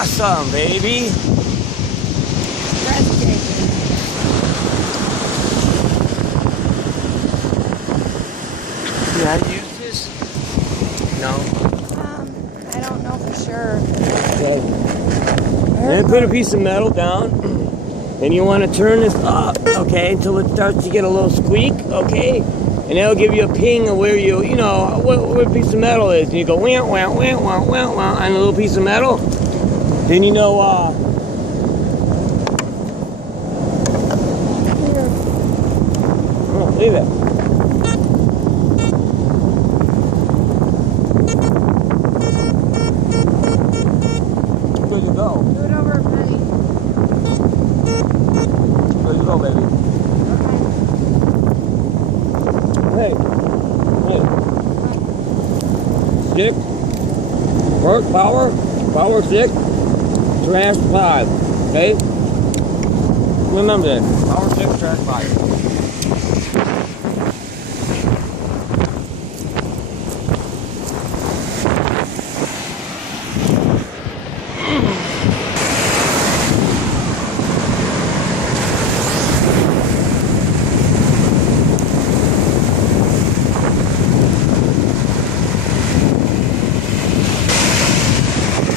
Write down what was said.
Awesome, baby. Breathtaking. Can I use this? No. I don't know for sure. Okay. Then put a piece of metal down. And you want to turn this up, okay, until it starts to get a little squeak, okay? And that'll give you a ping of where you know, what piece of metal is. And you go, wah, wah, wah, wah, wah, wah, on a little piece of metal. Then you know, oh, leave it. Good to go. Do it over a penny. Good to go, baby. Okay. Hey. Stick. Work, power 6, trash 5. Okay? Remember that. Power 6, trash 5.